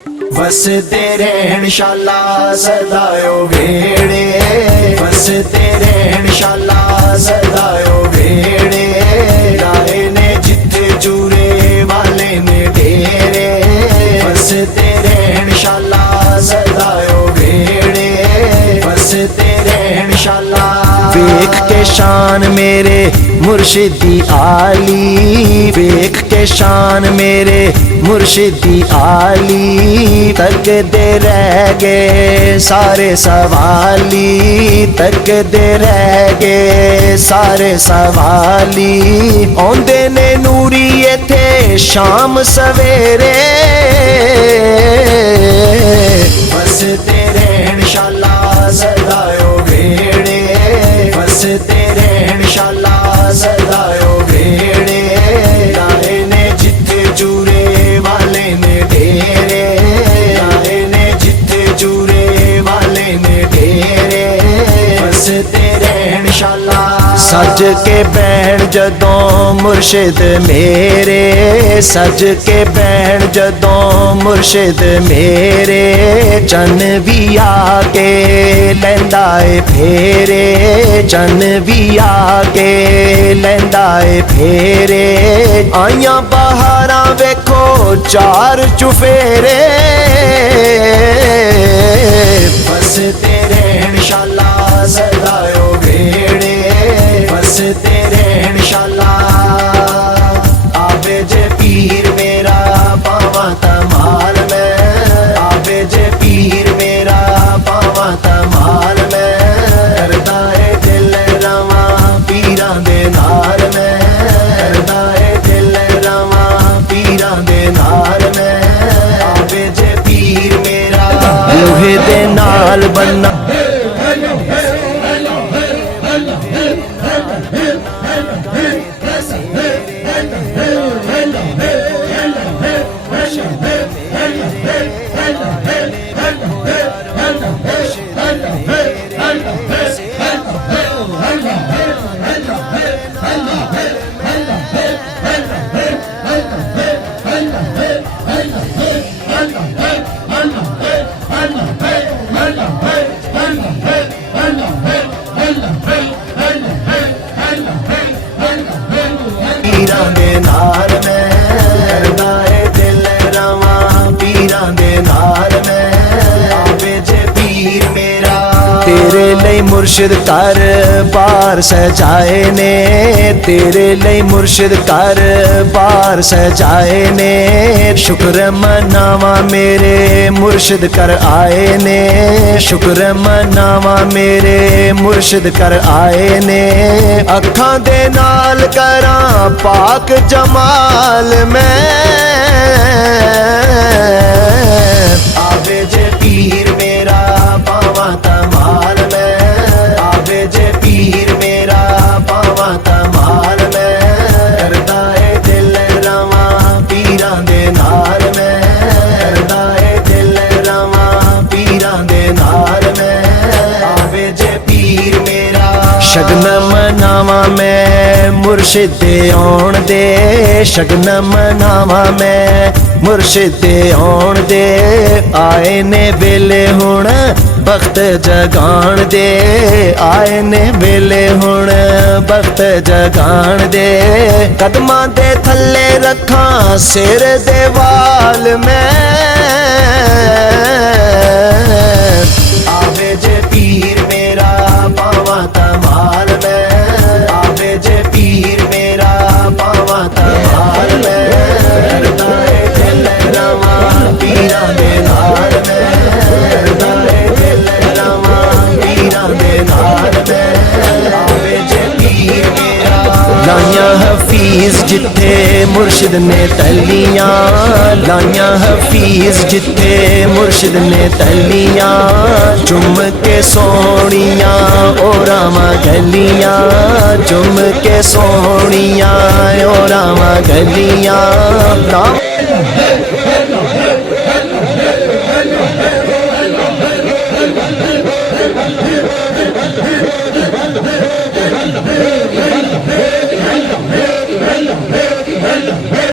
वसते रहन शाला सदायो भेड़े, वसते रहन शाला सदायो भेड़े, लाए ने जिथे जूरे वाले ने डेरे, वसते रहन शाला सदायो भेड़े, वसते रहन शाला। वेख के शान मेरे मुर्शिदी आली, वेख के शान मेरे मुर्शिदी आली, तकदे रह गए सारे सवाली, तकदे रह गए सारे सवाली। आंदे ने नूरी इत्थे शाम सवेरे, वसते रहन शाला सदायो भेड़े, वसते रहन शाला सदायो भेड़े, लाए ने जिथे जूरे वाले ने डेरे, लाए ने जिथे जूरे वाले ने डेरे, वसते रहन शाला। सज के बैठ जदों मुर्शिद मेरे, सज के बैठ जदों मुर्शिद मेरे, चन भी आके लैंदा ए फेरे, चन भी आके लैंदा ए फेरे। आइयां बहारां वेखो चार चुफेरे, वसते रहन शाला सदायो भेड़े, वसते रहन शाला। आवे जे पीर मेरा पावा तमाल में, आवे जे पीर मेरा पावा तमाल में, करदा है दिल रवा पीरां दे नाल में, करदा है दिल रवा पीरां दे नाल में। आवे जे पीर मेरा लोहे दे नाल बनना, पीरां दे नाल में, करदा है दिल रवा पीरां दे नाल में। आवे जे पीर मेरा तेरे लई मुर्शिद कर बार सजाए ने, तेरे लई मुर्शिद कर बार सजाए ने। शुक्र मनावा मेरे मुर्शिद कर आए ने, शुक्र मनावा मेरे मुर्शिद कर आए ने। अखां दे नाल करां पाक जमाल में, आवे जे पीर मेरा पावा तमाल में, आवे जे पीर मेरा पावा तमाल में। करदा है दिल रवा पीरां दे नाल में, करदा है दिल रवा पीरां दे नाल में। आवे जे पीर मेरा शगन मनावा मैं मुर्शिद दे आउण दे, शगन मनावा मैं मुर्शिद दे आउण दे। आए ने वेले हुण बख्त जगाण दे, आए ने वेले हुण बख्त जगाण दे। कदमां दे थल्ले रखां सिर दे वाल में, आवे जे पीर मेरा पावा तमाल में, आवे जे पीर मेरा पावा तमाल में। करदा है दिल रवा पीरां दे नाल में, करदा है दिल रवा पीरां दे नाल में। आवे जे पीर मेरा लाइयां हफीज जिथे मुर्शिद ने तलियां, लाइयां हफीज जिथे मुर्शिद ने तलियां। चुम के सोनियां ओ रामा गलियां, चुम के सोनियां ओ रामा गलियां। नाम